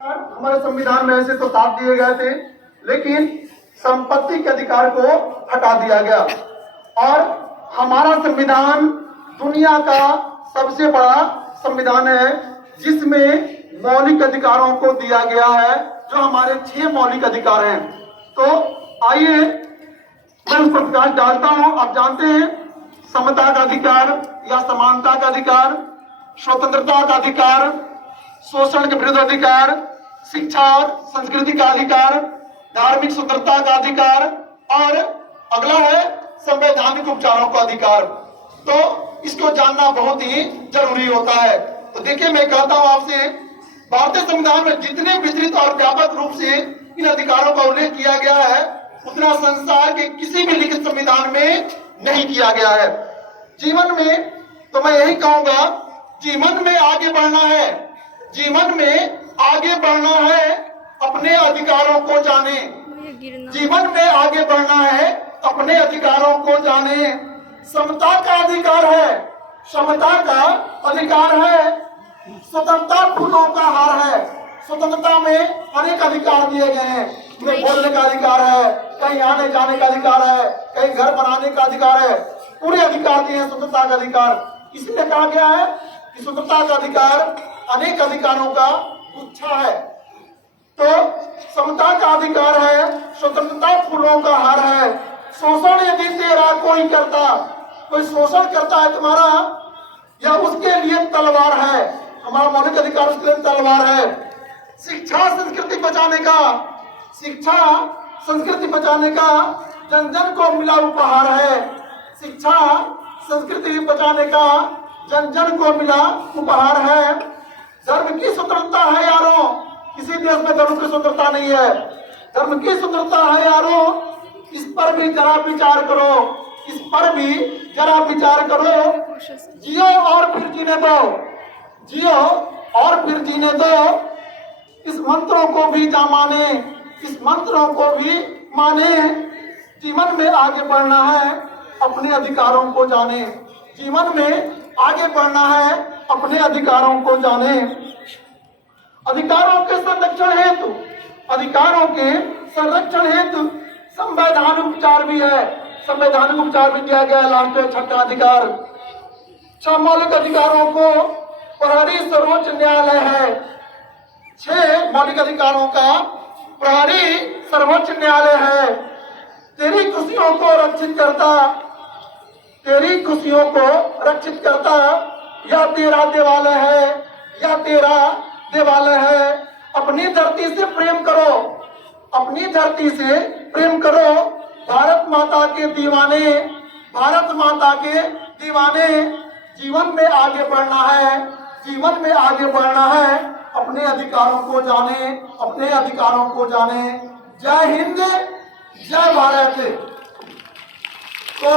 हमारे संविधान में ऐसे तो साफ दिए गए थे, लेकिन संपत्ति के अधिकार को हटा दिया गया। और हमारा संविधान दुनिया का सबसे बड़ा संविधान है, जिसमें मौलिक अधिकारों को दिया गया है, जो हमारे 6 मौलिक अधिकार हैं। तो आइए मैं उस पर प्रकाश डालता हूं। आप जानते हैं, समता का अधिकार या समानता का अधिकार, स्वतंत्रता का अधिकार, शोषण के विरुद्ध अधिकार, शिक्षा और संस्कृति का अधिकार, धार्मिक स्वतंत्रता का अधिकार, और अगला है संवैधानिक उपचारों का अधिकार। तो इसको जानना बहुत ही जरूरी होता है। तो देखिए, मैं कहता हूं आपसे, भारतीय संविधान में जितने विस्तृत और व्यापक रूप से इन अधिकारों का उल्लेख किया गया है, उतना संसार के किसी भी लिखित संविधान में नहीं किया गया है। जीवन में तो मैं यही कहूंगा, जीवन में आगे बढ़ना है, जीवन में आगे बढ़ना है, अपने अधिकारों को जाने। जीवन में आगे बढ़ना है, अपने अधिकारों को जाने। समता का अधिकार है, समता का अधिकार है, स्वतंत्रता फूलों का हार है। स्वतंत्रता में अनेक अधिकार दिए गए हैं। तुम्हें बोलने का अधिकार है, कहीं आने जाने का अधिकार है, कहीं घर बनाने का अधिकार है, पूरे अधिकार दिए हैं स्वतंत्रता का अधिकार। इसलिए कहा गया है कि स्वतंत्रता का अधिकार अनेक अधिकारों का गुच्छा है। तो समता का अधिकार है, स्वतंत्रता फूलों का हार है। शोषण यदि तेरा कोई करता, कोई शोषण करता है तुम्हारा, या उसके लिए तलवार है। हमारा मौलिक अधिकार उसके लिए तलवार है। शिक्षा संस्कृति बचाने का, शिक्षा संस्कृति बचाने का जन जन को मिला उपहार है। शिक्षा संस्कृति बचाने का जन जन को मिला उपहार है। धर्म की स्वतंत्रता है यारों, किसी देश में धर्म की स्वतंत्रता नहीं है। धर्म की स्वतंत्रता है यारों, इस पर भी जरा विचार करो, इस पर भी जरा विचार करो। जियो और फिर जीने दो, जियो और फिर जीने दो। इस मंत्रों को भी माने, इस मंत्रों को भी माने। जीवन में आगे बढ़ना है, अपने अधिकारों को जाने। जीवन में आगे बढ़ना है, अपने अधिकारों को जाने। अधिकारों के संरक्षण हेतु, अधिकारों के संरक्षण हेतु संवैधानिक उपचार भी है। संवैधानिक उपचार भी किया गया। लास्ट में 6वां अधिकार, 6 मौलिक अधिकारों को प्रहरी सर्वोच्च न्यायालय है। 6 मौलिक अधिकारों का प्रहरी सर्वोच्च न्यायालय है। तेरी खुशियों को रक्षित करता, तेरी खुशियों को रक्षित करता, या तेरा देवालय है, या तेरा देवालय है। अपनी धरती से प्रेम करो, अपनी धरती से प्रेम करो। भारत माता के दीवाने, भारत माता के दीवाने। जीवन में आगे बढ़ना है, जीवन में आगे बढ़ना है, अपने अधिकारों को जाने, अपने अधिकारों को जाने। जय हिंद, जय भारत। तो